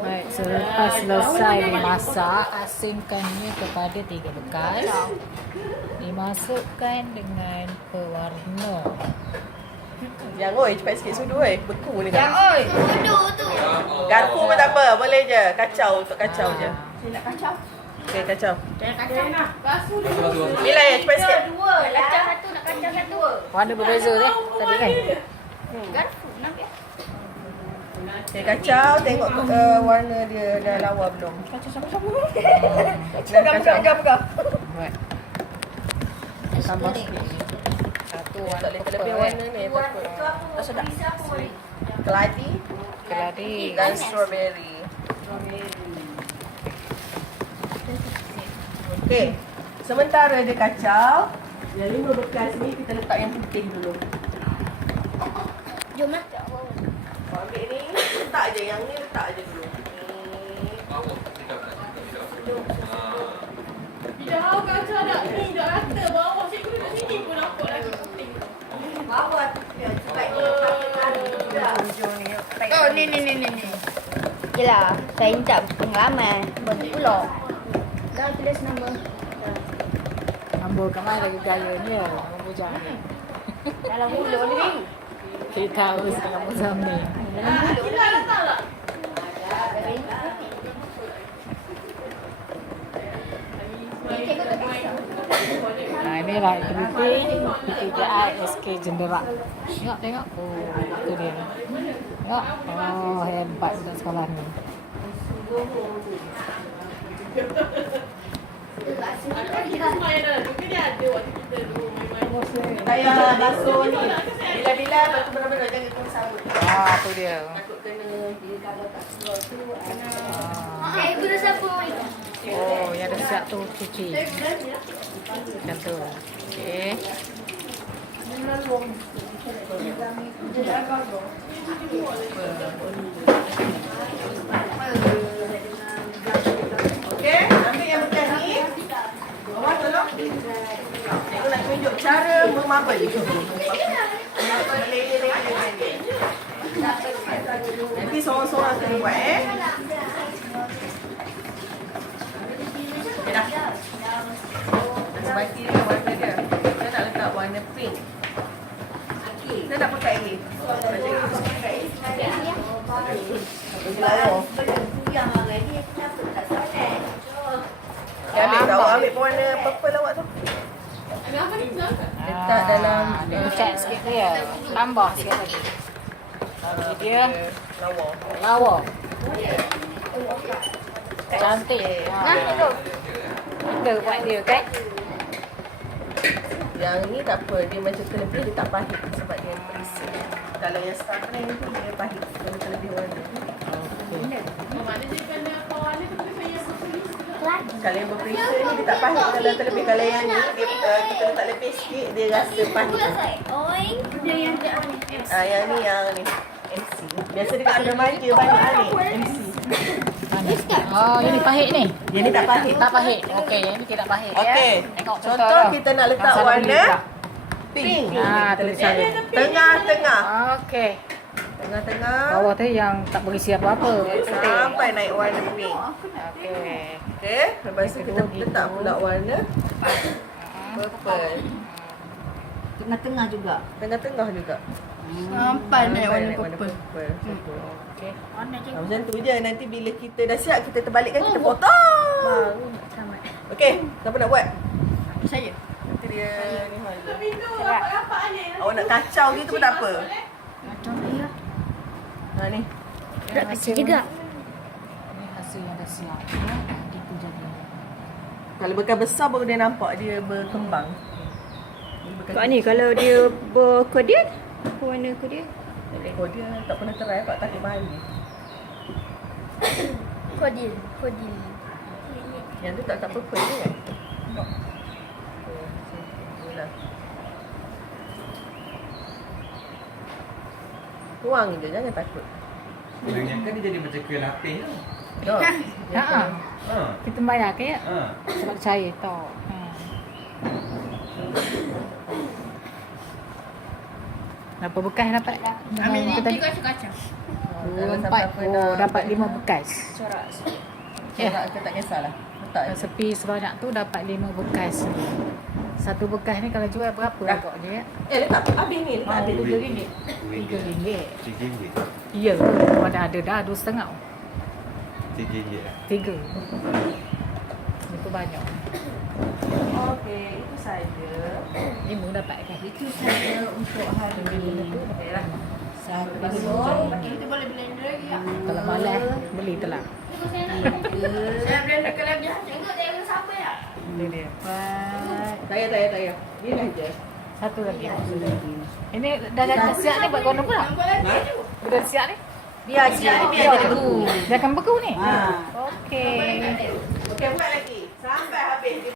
Baik, selepas selesai memasak, asingkannya kepada 3 bekas. Dimasukkan dengan pewarna. Yang oi, cepat sikit sudu oi. Beku ni kan. Oi, sudu tu. Garpu pun tak apa, boleh je. Kacau untuk kacau je. Saya nak kacau. Okey, kacau. Jangan kacau. Basuh dulu. Bila ya, cepat sikit. Dua. Kacau satu, nak kacau satu. Warna berbeza tadi kan? Garpu, nampak? Okey, kacau. Tengok warna dia dah lawa belum. Kacau sama-sama. Pegang. Baik. Tambah sikit. Satu Tak warna boleh purple terlebih warna ni. Takut. Tak sedap. Keladi keladi. dan strawberry. Okey. Sementara dia kacau, yang 5 bekas ni kita letak yang putih dulu. Jom masak. Ambil ni, letak je. Yang ni letak je dulu. Jauh kacau dah ni dah rata bawah cikgu duduk sini pun nampak lagi penting. Bawah sebab hujung ni. Oh, ni. Yelah, saya minta pengalaman. Buat pula. Dah tulis nama. Hamba kat mana lagi gayanya? Hamba bujang ni. Dalam mulut ni. Kita harus dengan Muzamil. Gila datang tak? Nah, ini lah activity PTJI SK Jendera. Tengok. Oh, itu dia. Tengok. Oh, hebat budak sekolah ni. Kita semua yang dalam tu dia ada waktu kita dulu main-main. Saya basuh ni. Bila-bila lepas tu benar-benar jangan kena sabun. Ah, tu dia. Takut kena dia kalau tak keluar tu. Ibu dah sabun. Oh, yang dah siap tu cuci. Macam tu. Okey. Okey, ambil yang bekas ni. Awak tolong. Cikgu nak tunjuk cara memabel. Nanti seorang-seorang kena buat Okay dah. Nak bagi dia warna dia. Saya nak letak warna pink. Saya nak pakai ni. Ambil tahu, ambil warna purple awak tu. Apa ni? Letak dalam Dia cat sikit dia. Tambah sikit lagi. Bagi dia lawa. lawa. Cantik. Nah, itu. Kita buat dia kan? Yang ni tak apa, dia macam terlebih dia tak pahit sebab dia perisa. Kalau yang Startrend tu dia pahit, dia terlebih warna. Mana dia kena kawan ni tapi saya berpolis juga. Kalau yang berperisa ni dia tak pahit kalau terlebih. Kalau yang ni dia, kita letak lebih sikit dia rasa pahit. Oi, dia yang dia ni. Yang ni MC. Biasa dekat remaja banyak ni MC. Oh, yang ni pahit ni. Yang ni tak pahit. Tak pahit. Okey, yang ni tidak pahit ya. Okey. Tengok Contoh kita nak letak Salah warna beli pink. Ah, Kita tulisan letak dia. tengah-tengah. Okey. Tengah-tengah. Bawah tu yang tak berisi apa-apa. Sampai naik warna pink. Okey. Okey. Lepas tu kita letak pula warna purple. Tengah-tengah juga. Tengah-tengah juga. Sampai naik warna purple. Okey. Macam tu je. Nanti bila kita dah siap, kita terbalikkan, kita potong. Okey. Siapa nak buat? Saya. Nanti dia ni hal. Tapi tu rapat-rapat ni. Awak nak kacau gitu pun tak apa. Macam dia. Ha ni. Berat kecil juga. Ini hasil yang dah siap. Ya, itu jadi. Kalau bekas besar baru dia nampak dia berkembang. Kak ni kalau dia berkodian, warna kodian. Oh dia tak pernah try Pak takut mahal ni. Kodil. Yang tu tak purple je kan? Tak. Inilah. Tuang je, jangan takut. Bayangkan dia jadi macam kuih lapis tu. Tak. Ha. Ha. Kita bayar ke ya? Ha. Sebab percaya tau. Berapa bekas dapat? Ambil ni Kita kacau-kacau. Dua, empat. Oh, dapat 5 bekas. Corak sikit. Corak ke tak kisahlah. Letak je. Sepi sebanyak tu dapat 5 bekas. Satu bekas ni kalau jual berapa Dah. agaknya ya? Letak habis ni. Letak habis. RM3. RM3. RM3. RM3. Ya, mana ada dah 2,5. RM3 lah. 3. Itu banyak. Okey, itu saja. 5 dapat kan? Itu saja untuk hari ini. Okeylah. Satu, Kita boleh blender lagi ya. Kalau malas beli telah. Saya blender ke lagi. Tengok dia yang sampai ya. Beli dia. Empat. Tak payah. Ni dah je. Satu lagi. Ini dah siap ni buat gondong pula. Nampak lagi tu. Dah siap ni? biar siap biar jadi beku. Dia akan beku ni? Ha. Okey. Okey, buat lagi. Sampai habis.